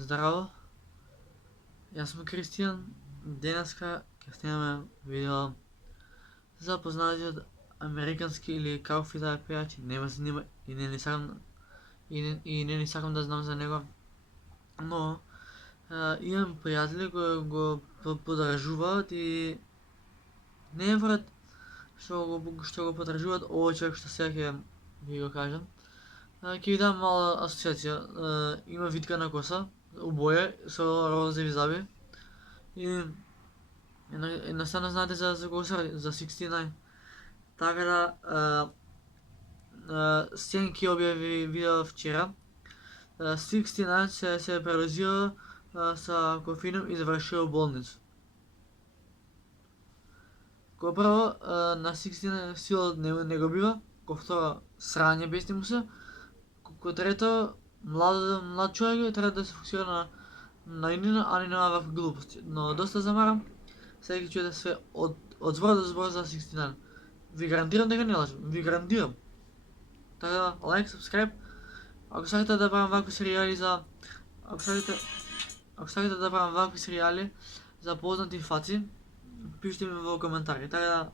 Zdravo, jaz sem Kristjan. Dneska snemam video za poznati od amerikanski ili kaufida pijači. Nema zanima i ne nisam da znam za njega. No, imam prijatelje koji го подражуват и не е вред, що го подражуват овој човек што сега ќе ви го кажам. Ќе ви дам мала асоциација. Има витка на коса, обоја со розови заби. И едноставно знаете за кого се ради, за 69. Така да, Сенки објави видео вчера. 69 се прелазio sa кофеином и завршил в болницу. Кој прво на 69 сила не го бива, кој второ срање бесни му се, кој трето млад човек треба да се фокусира на инина, а не на глупости. Но доста замарам, сега ќе чуете све од збор до збор за 69. Ви гарантирам дека не лажам, ви гарантирам. Така да, лайк, сабскрайб. Ако сакате да правам вакви серијали за... Ако сакате да правам вакви серијали за познати фаци, пишете ми во коментари. Така да,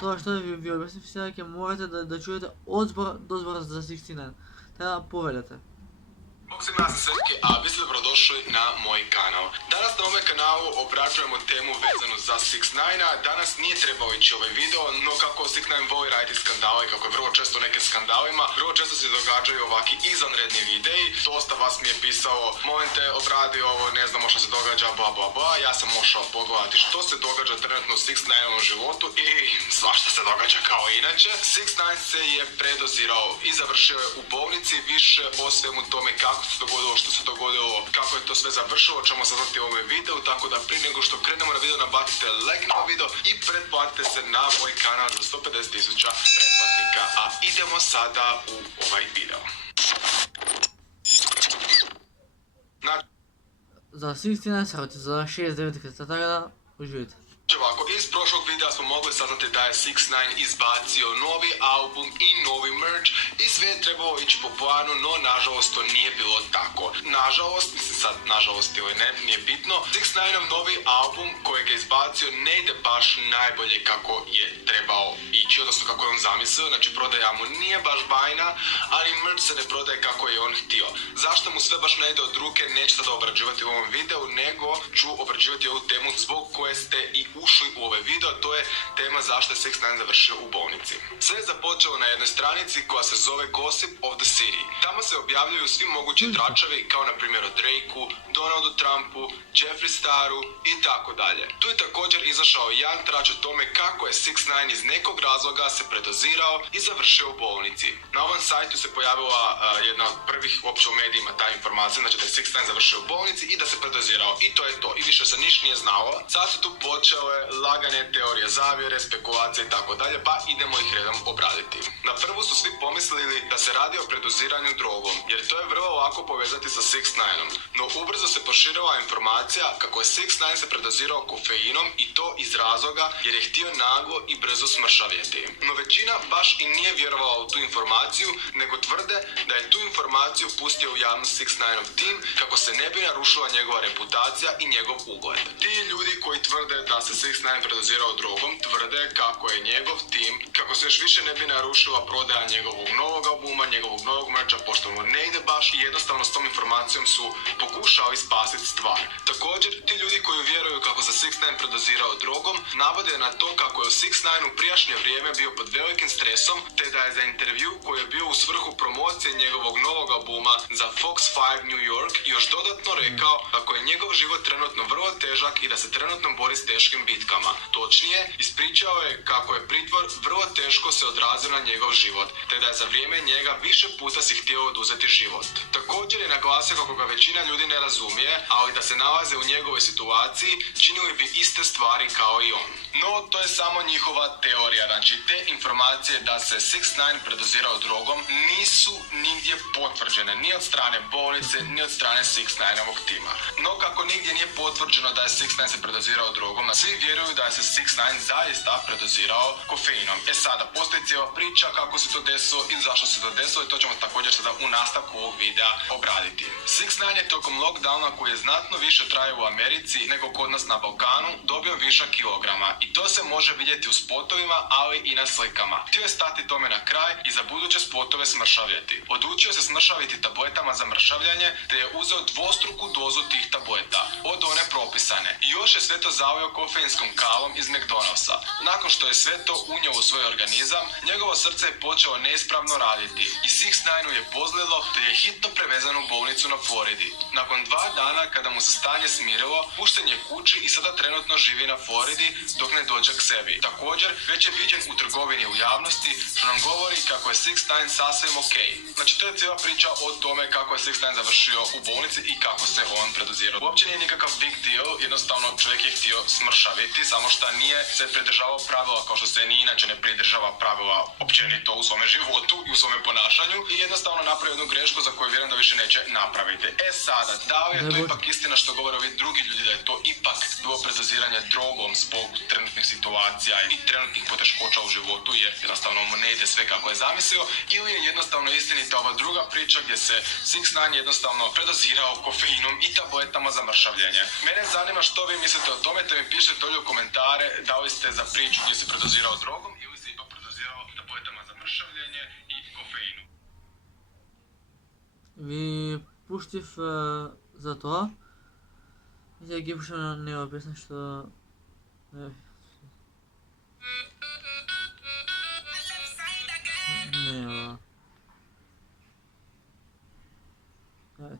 тоа што ви објаснив сега ќе морате да чуете од збор до збор за 69. Така да, повелете. Bog svima, ja sam Srki, a vi ste dobrodošli na moj kanal. Danas na ovom kanalu obrađujemo temu vezanu za 6ix9ine. Danas nije trebao ići ovaj video, no kako 6ix9ine voli raditi skandale i kako je vrlo često u nekim skandalima, vrlo često se događaju ovaki izvanredni videi. Dosta vas mi je pisalo, molim te obradi ovo, ne znamo što se događa, bla bla bla. Ja sam ušao pogledati što se događa trenutno u 6ix9inovom životu i svašta se događa kao inače. 6ix9ine se je predozirao i završio je u bolnici. Više o svemu tome kako se dogodilo, što se dogodilo, kako je to sve završilo, ćemo saznati u ovom videu, tako da prije nego što krenemo na video nabacite like na ovaj video i pretplatite se na moj kanal za 150.000 pretplatnika, a idemo sada u ovaj video. За 69 сработи, за 69, така да, уживайте. Ovako, iz prošlog videa smo mogli saznati da je 6ix9ine izbacio novi album i novi merch i sve je trebalo ići po planu, no nažalost to nije bilo tako. Nažalost, mislim sad nažalost ili ne, nije bitno, 6ix9ineov novi album kojeg je izbacio ne ide baš najbolje kako je trebao ići, odnosno kako je on zamislio, znači prodaja mu nije baš bajna, ali merch se ne prodaje kako je on htio. Zašto mu sve baš ne ide od ruke, neću sada obrađivati u ovom videu, nego ću obrađivati ovu temu zbog koje ste i ušli u ovaj video, to je tema zašto je 6ix9ine završio u bolnici. Sve je započelo na jednoj stranici koja se zove Gossip of the City. Tamo se objavljuju svi mogući tračevi, kao na primjer o Drakeu, Donaldu Trumpu, Jeffree Staru i tako dalje. Tu je također izašao jedan trač o tome kako je 6ix9ine iz nekog razloga se predozirao i završio u bolnici. Na ovom sajtu se pojavila jedna od prvih uopće u medijima ta informacija, znači da je 6ix9ine završio u bolnici i da se predozirao. I to je to. I više se niš nije znalo. Sad su tu počele lagane teorije zavjere, spekulacije i tako dalje, pa idemo ih redom obraditi. Na prvu su svi pomislili da se radi o predoziranju drogom, jer to je vrlo lako povezati sa 6ix9inom. No ubrzo se proširila informacija kako je 6ix9ine se predozirao kofeinom i to iz razloga jer je htio naglo i brzo smršavjeti. No većina baš i nije vjerovala u tu informaciju, nego tvrde da je tu informaciju pustio u javnost 6ix9ineov tim kako se ne bi narušila njegova reputacija i njegov ugled. Ti ljudi koji tvrde da se 6ix9ine predozirao drogom tvrde kako je njegov tim, kako se još više ne bi narušila prodaja njegovog novog albuma, njegovog novog merča, pošto mu ne ide baš i jednostavno s tom informacijom su pokušali spasiti stvar. Također, ti ljudi koji vjeruju kako se 6ix9ine predozirao drogom navode na to kako je u 6ix9ine u prijašnje vrijeme bio pod velikim stresom, te da je za intervju koji je bio u svrhu promocije njegovog novog albuma za Fox 5 New York još dodatno rekao kako je njegov život trenutno vrlo težak i da se trenutno bori s teškim bitkama. Točnije, ispričao je kako je pritvor vrlo teško se odrazio na njegov život, te da je za vrijeme njega više puta si htio oduzeti život. Također je naglasio kako ga većina ljudi ne razumije, ali da se nalaze u njegovoj situaciji, činili bi iste stvari kao i on. No, to je samo njihova teorija, znači te informacije da se 6ix9ine predozirao drogom nisu nigdje potvrđene, ni od strane bolnice, ni od strane 6ix9ineovog tima. No, kako nigdje nije potvrđeno da je 6ix9ine se predozirao drogom, svi vjeruju da je se 6ix9ine zaista predozirao kofeinom. Sada, postoji cijela priča kako se to desilo i zašto se to desilo i to ćemo također sada u nastavku ovog videa obraditi. 6ix9ine je tokom lockdowna koji je znatno više trajao u Americi nego kod nas na Balkanu dobio višak kilograma i to se može vidjeti u spotovima, ali i na slikama. Htio je stati tome na kraj i za buduće spotove smršavljati. Odlučio se smršaviti tabletama za mršavljanje te je uzeo dvostruku dozu tih tableta od one propisane i još je sve to zalio kofeinskom kavom iz McDonald'sa. Nakon što je sve to unio u svoj organizam, njegovo srce je počelo neispravno raditi i 6ix9ine je pozlilo te je hitno prevezan u bolnicu na Floridi. Nakon 2 dana kada mu se stanje smirilo, pušten je kući i sada trenutno živi na Floridi dok ne dođe k sebi. Također, već je viđen u trgovini u javnosti, što nam govori kako je 6ix9ine sasvim ok. Znači, to je cijela priča o tome kako je 6ix9ine završio u bolnici i kako se on predozirao. Uopće nije nikakav big deal, jednostavno čovjek je htio smršaviti, samo što nije se pridržavao pravila kao što se ni inače ne pridržava pravila općenito u svome životu i u svome ponašanju i jednostavno napravio jednu grešku za koju vjerujem da više neće napraviti. E sada, da li je to ipak istina što govore ovi drugi ljudi da je to ipak bilo predoziranje drogom zbog trenutnih situacija i trenutnih poteškoća u životu jer jednostavno mu ne ide sve kako je zamislio, ili je jednostavno istinita ova druga priča gdje se 6ix9ine jednostavno predozirao kofeinom i tabletama za mršavljenje. Mene zanima što vi mislite o tome, te mi pišite dolje u komentare da li ste za priču gdje se predozirao drogom ili se ipak predozirao tabletama za mršavljenje i kofeinu. Vi puštив za to. Zdaj gi še ne objasnim, što... Ne, Ajde.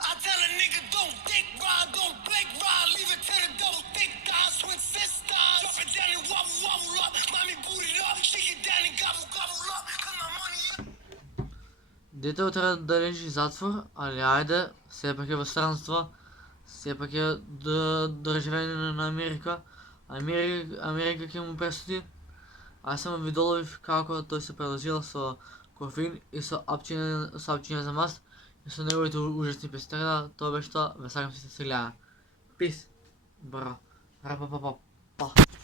I tell a nigga don't dick ride, don't blink ride, leave it to the double thick thighs, twin sisters. Drop it down and wobble wobble up, mommy boot it up, shake it down and gobble gobble up, cause my money up. Дето трябва да лежи затвор, ali ajde, все пак е в странство, все пак е държавянин на Америка. Америка ќе му пресуди. А само ви доловив како той се предозирал со кофеин и со апчиња за маст и со неговите ужасни пестерна, тоа беше тоа, ве сакам се стрељаја. Пис, бро, рапапапапа.